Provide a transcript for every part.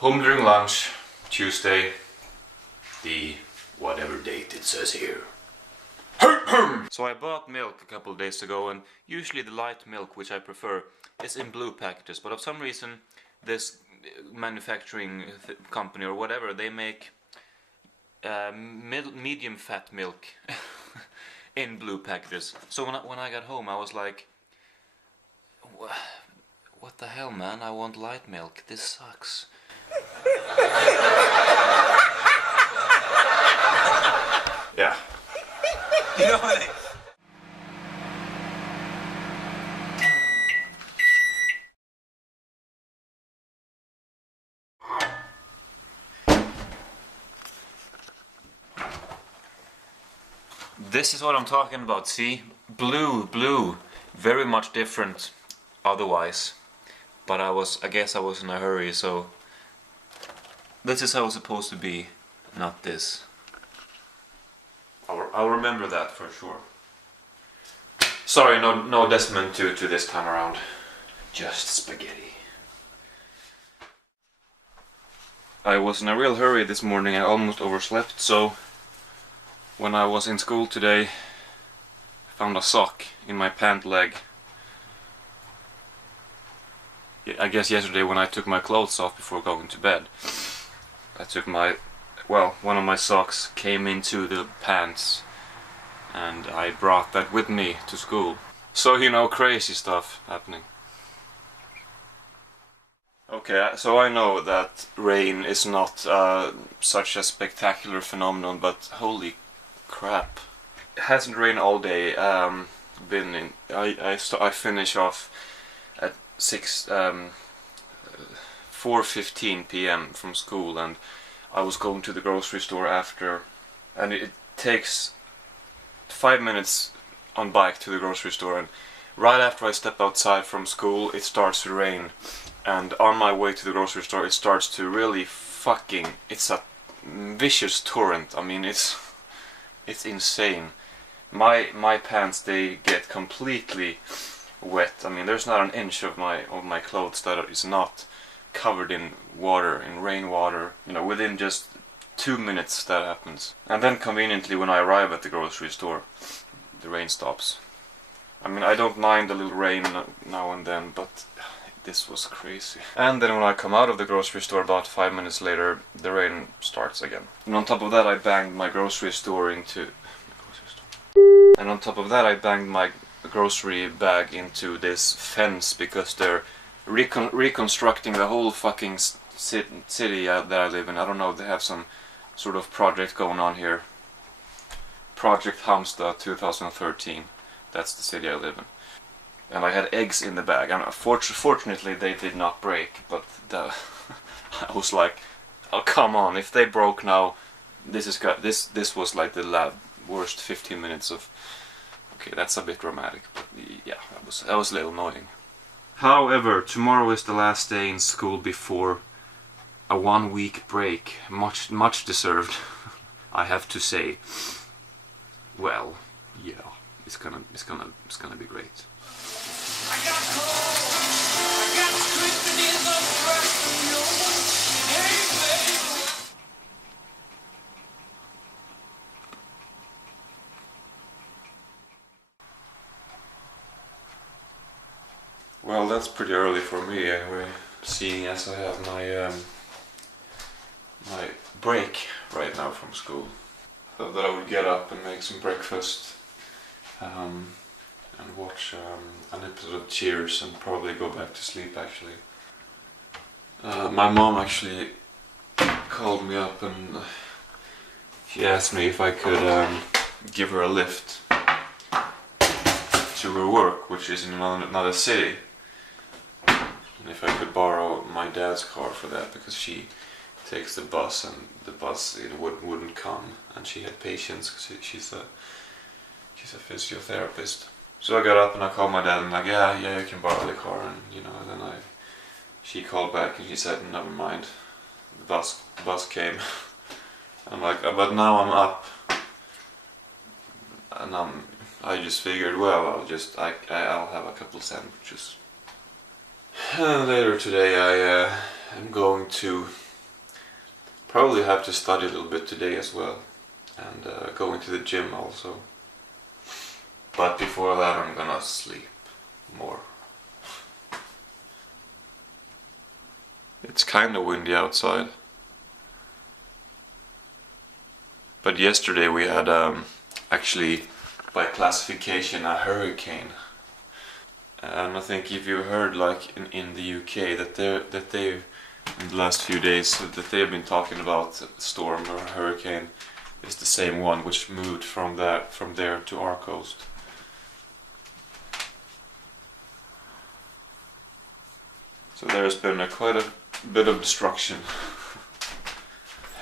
Home during lunch, Tuesday, the whatever date it says here. So I bought milk a couple of days ago, and usually the light milk, which I prefer, is in blue packages, but for some reason this manufacturing company or whatever, they make medium fat milk in blue packages. So when I got home I was like, what the hell, man, I want light milk, this sucks. Yeah. You know what? This is what I'm talking about, see? Blue. Very much different otherwise. But I guess I was in a hurry, so this is how it's supposed to be, not this. I'll remember that for sure. Sorry, no Desmond to this time around. Just spaghetti. I was in a real hurry this morning, I almost overslept, so when I was in school today, I found a sock in my pant leg. I guess yesterday when I took my clothes off before going to bed, I took one of my socks came into the pants, and I brought that with me to school. So, you know, crazy stuff happening. Okay, so I know that rain is not such a spectacular phenomenon, but holy crap. It hasn't rained all day. I finish off at 4:15 p.m. from school, and I was going to the grocery store after, and it takes 5 minutes on bike to the grocery store, and right after I step outside from school it starts to rain, and on my way to the grocery store it starts to really it's a vicious torrent. I mean, it's insane. My pants, they get completely wet. I mean, there's not an inch of my clothes that is not covered in water, in rainwater. You know, within just 2 minutes that happens. And then conveniently when I arrive at the grocery store, the rain stops. I mean, I don't mind a little rain now and then, but this was crazy. And then when I come out of the grocery store about 5 minutes later, the rain starts again. And on top of that I banged my grocery bag into this fence because they're reconstructing the whole fucking city that I live in. I don't know, they have some sort of project going on here. Project Hamsta 2013. That's the city I live in. And I had eggs in the bag, and fortunately they did not break, but I was like, oh come on, if they broke now, this was like the worst 15 minutes of... Okay, that's a bit dramatic, but yeah, that was a little annoying. However, tomorrow is the last day in school before a 1 week break, much deserved, I have to say. Well, yeah, it's gonna be great. Well, that's pretty early for me anyway, seeing as I have my break right now from school. Thought that I would get up and make some breakfast and watch an episode of Cheers and probably go back to sleep actually. My mom actually called me up and she asked me if I could give her a lift to her work, which is in another city. And if I could borrow my dad's car for that, because she takes the bus and the bus wouldn't come, and she had patience because she's a physiotherapist. So I got up and I called my dad and like, yeah, you can borrow the car, and you know, then she called back and she said, never mind, the bus came. I'm like, but now I'm up, and I just figured, well, I'll have a couple sandwiches. Later today I am going to probably have to study a little bit today as well, and go into the gym also. But before that I'm gonna sleep more. It's kinda windy outside. But yesterday we had actually, by classification, a hurricane. And I think if you heard, like in the UK, that they've in the last few days that they've been talking about storm or hurricane, is the same one which moved from there to our coast. So there's been quite a bit of destruction.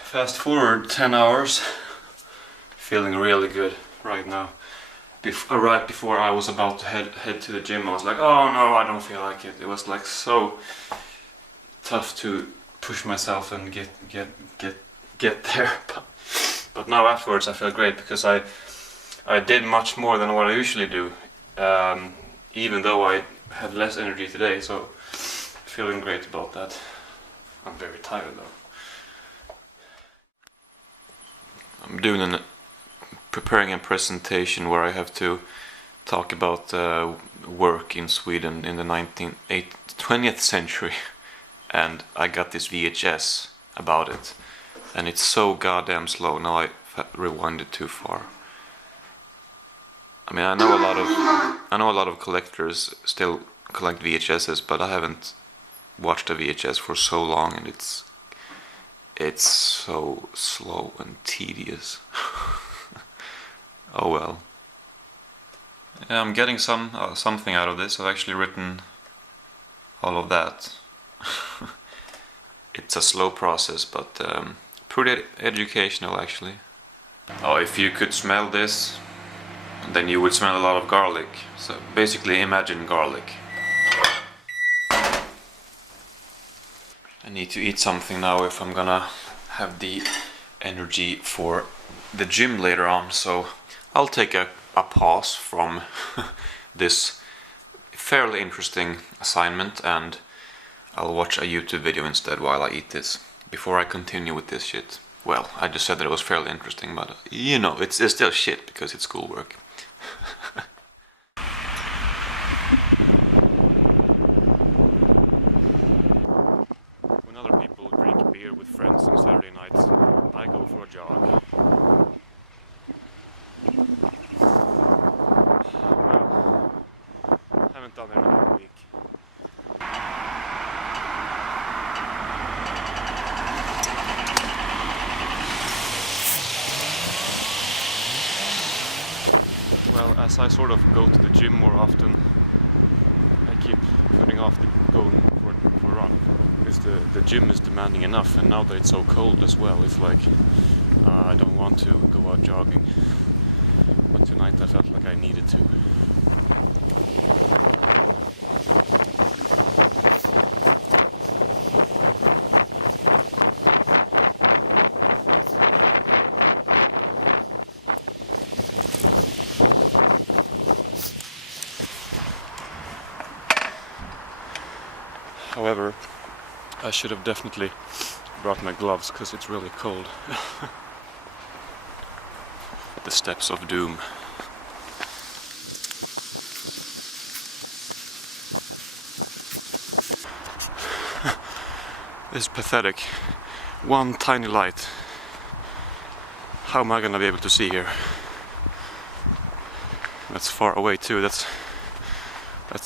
Fast forward 10 hours. Feeling really good right now. Right before I was about to head to the gym, I was like, oh no, I don't feel like it. It was like so tough to push myself and get there. But now afterwards I feel great, because I did much more than what I usually do, even though I had less energy today. So feeling great about that. I'm very tired though. I'm preparing a presentation where I have to talk about work in Sweden in the 20th century, and I got this VHS about it, and it's so goddamn slow. Now I rewinded too far. I mean, I know a lot of collectors still collect VHSs, but I haven't watched a VHS for so long, and it's so slow and tedious. Oh well. Yeah, I'm getting something out of this. I've actually written all of that. It's a slow process, but pretty educational actually. Oh, if you could smell this, then you would smell a lot of garlic. So basically imagine garlic. I need to eat something now if I'm gonna have the energy for the gym later on, so I'll take a pause from this fairly interesting assignment, and I'll watch a YouTube video instead while I eat this, before I continue with this shit. Well, I just said that it was fairly interesting, but you know, it's still shit because it's schoolwork. When other people drink beer with friends on Saturday nights, I go for a jog. Haven't done it in a week. Well, as I sort of go to the gym more often, I keep putting off going for a run, because the gym is demanding enough, and now that it's so cold as well, it's like I don't want to go out jogging. But tonight I felt like I needed to. However, I should have definitely brought my gloves, because it's really cold. The steps of doom. This is pathetic. One tiny light. How am I gonna be able to see here? That's far away too. That's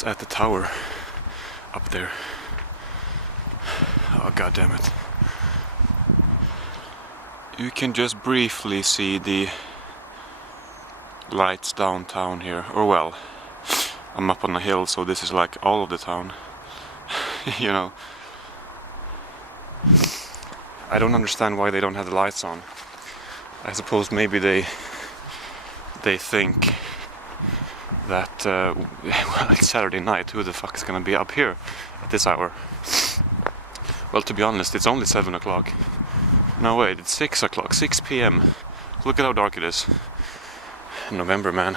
at the tower up there. Oh, god damn it. You can just briefly see the lights downtown here. Or well, I'm up on a hill, so this is like all of the town. You know. I don't understand why they don't have the lights on. I suppose maybe they think that well, it's Saturday night, who the fuck is gonna be up here at this hour? Well, to be honest, it's only 7 o'clock. No wait, it's 6 o'clock, 6 p.m. Look at how dark it is. November, man.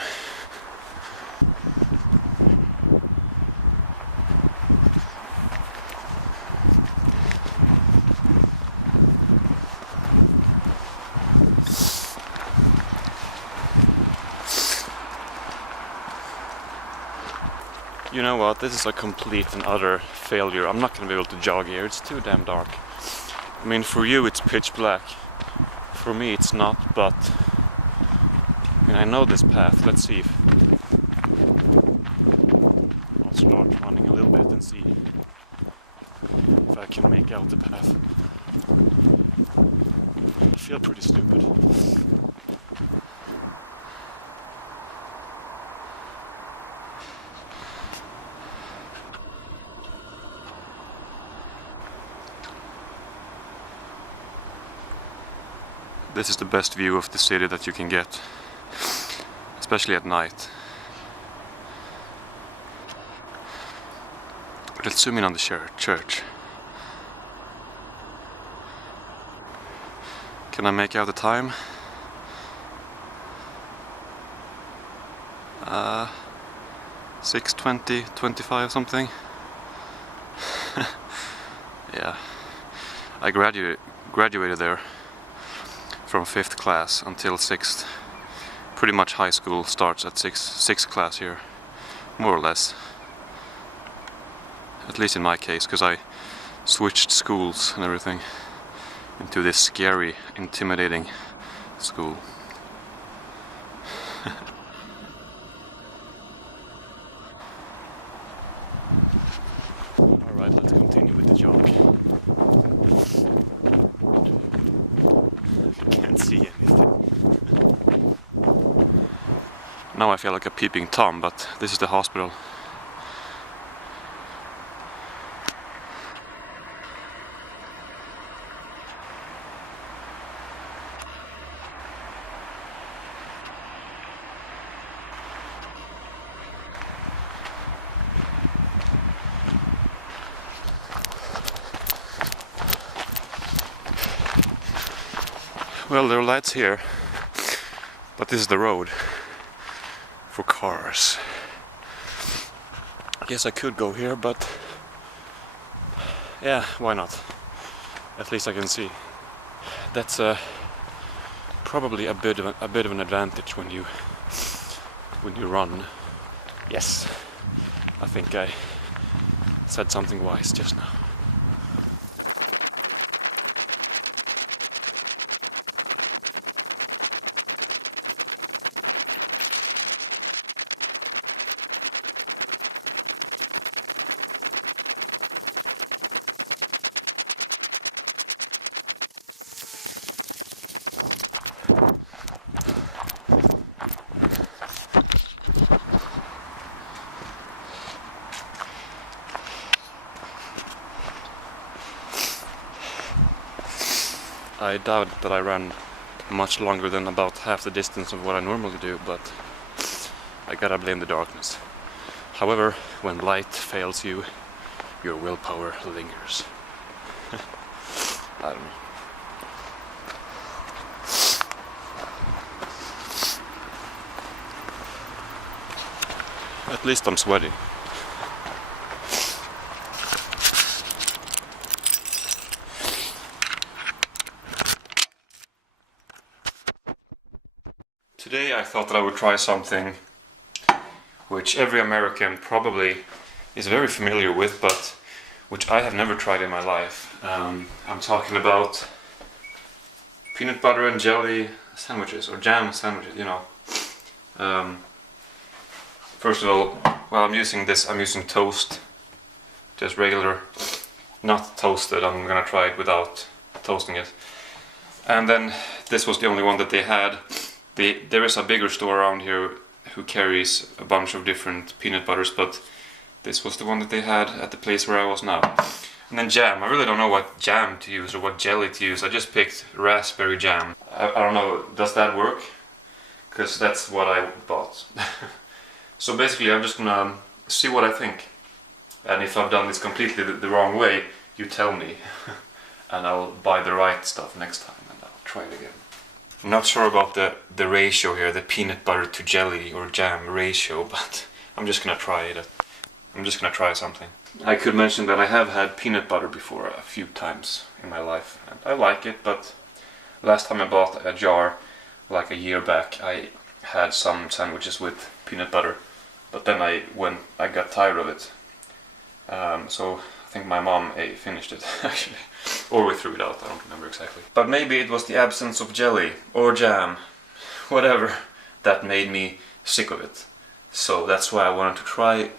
You know what, this is a complete and utter failure. I'm not gonna be able to jog here, it's too damn dark. I mean, for you it's pitch black. For me it's not, but I mean, I know this path. Let's see if I'll start running a little bit and see if I can make out the path. I feel pretty stupid. This is the best view of the city that you can get, especially at night. Let's zoom in on the church. Can I make out the time? 6:20, 25 something. Yeah, I graduated there from 5th class until 6th. Pretty much high school starts at 6th class here, more or less. At least in my case, because I switched schools and everything into this scary, intimidating school. Alright, let's continue with the jog. I can't see anything. Now I feel like a peeping Tom, but this is the hospital. Well, there are lights here, but this is the road for cars. I guess I could go here, but yeah, why not? At least I can see. That's probably a bit of an advantage when you run. Yes, I think I said something wise just now. I doubt that I ran much longer than about half the distance of what I normally do, but I gotta blame the darkness. However, when light fails you, your willpower lingers. I don't know. At least I'm sweaty. Today I thought that I would try something which every American probably is very familiar with, but which I have never tried in my life. I'm talking about peanut butter and jelly sandwiches, or jam sandwiches, you know. First of all, while I'm using toast, just regular, not toasted. I'm gonna try it without toasting it. And then this was the only one that they had. There is a bigger store around here who carries a bunch of different peanut butters, but this was the one that they had at the place where I was now. And then jam. I really don't know what jam to use or what jelly to use. I just picked raspberry jam. I don't know, does that work? Because that's what I bought. So basically I'm just gonna see what I think. And if I've done this completely the wrong way, you tell me. And I'll buy the right stuff next time and I'll try it again. I'm not sure about the ratio here, the peanut butter to jelly or jam ratio, but I'm just gonna try it. I'm just gonna try something. I could mention that I have had peanut butter before a few times in my life, and I like it, but last time I bought a jar, like a year back, I had some sandwiches with peanut butter, But then I got tired of it. So I think my mom finished it actually, or we threw it out. I don't remember exactly. But maybe it was the absence of jelly or jam, whatever, that made me sick of it. So that's why I wanted to try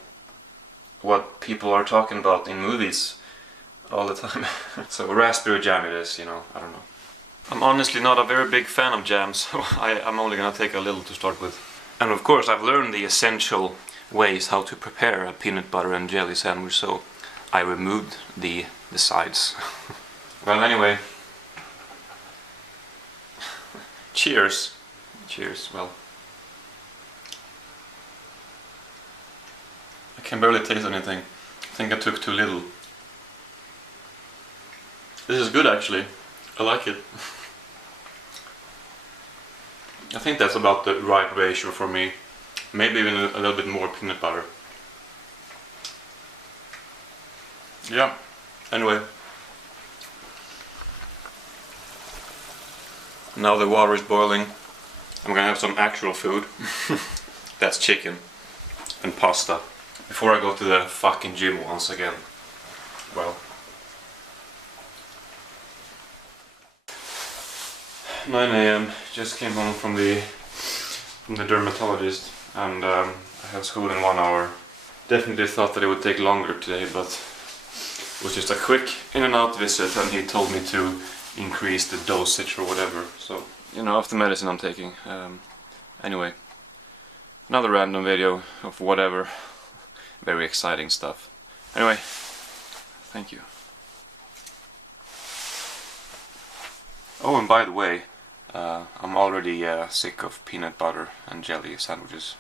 what people are talking about in movies all the time. So raspberry jam it is, you know, I don't know. I'm honestly not a very big fan of jam, so I'm only gonna take a little to start with. And of course I've learned the essential ways how to prepare a peanut butter and jelly sandwich, so I removed the sides. Well, anyway. Cheers. Cheers, well. I can barely taste anything. I think I took too little. This is good actually. I like it. I think that's about the right ratio for me. Maybe even a little bit more peanut butter. Yeah, anyway. Now the water is boiling. I'm gonna have some actual food. That's chicken and pasta. Before I go to the fucking gym once again. Well. 9 AM, just came home from the dermatologist, and I have school in 1 hour. Definitely thought that it would take longer today, but it was just a quick in and out visit, and he told me to increase the dosage or whatever. So, you know, of the medicine I'm taking. Anyway, another random video of whatever. Very exciting stuff. Anyway, thank you. Oh, and by the way, I'm already sick of peanut butter and jelly sandwiches.